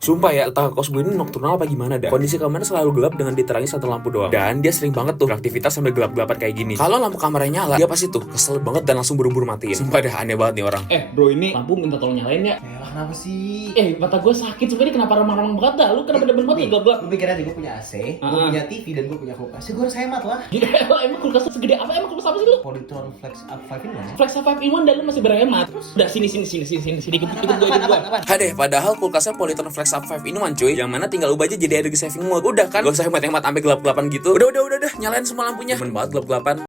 Sumpah ya, entah kos gue ini nokturnal apa gimana dah. Kondisi kamarnya selalu gelap dengan diterangi satu lampu doang. Dan dia sering banget tuh beraktivitas sampai gelap-gelapan kayak gini. Kalau lampu kamarnya nyala, dia pasti tuh kesel banget dan langsung buru-buru matiin. Sumpah dah, aneh banget nih orang. Bro, ini lampu minta tolong nyalain ya. Kenapa sih? Mata gue sakit. Sumpah ini kenapa remang-remang banget dah. Lu kenapa demen banget gelap-gelap? Lu pikir aja gue punya AC, gue punya TV, dan gue punya kulkas. Ya gue harus hemat lah. Emang kulkas segede apa? Emang kulkas apa sih lu? Polytron Flex Up 5 in 1. Flex 5 in 1 dan lu masih berhemat. Udah sini ikut gue. Hadeh, padahal kulkasnya Polytron Flex Up 5 in 1 cuy. Yang mana tinggal ubah aja jadi energi saving mode. Udah kan, gak usah hemat-hemat sampai gelap-gelapan gitu. Udah, nyalain semua lampunya. Demen banget gelap-gelapan.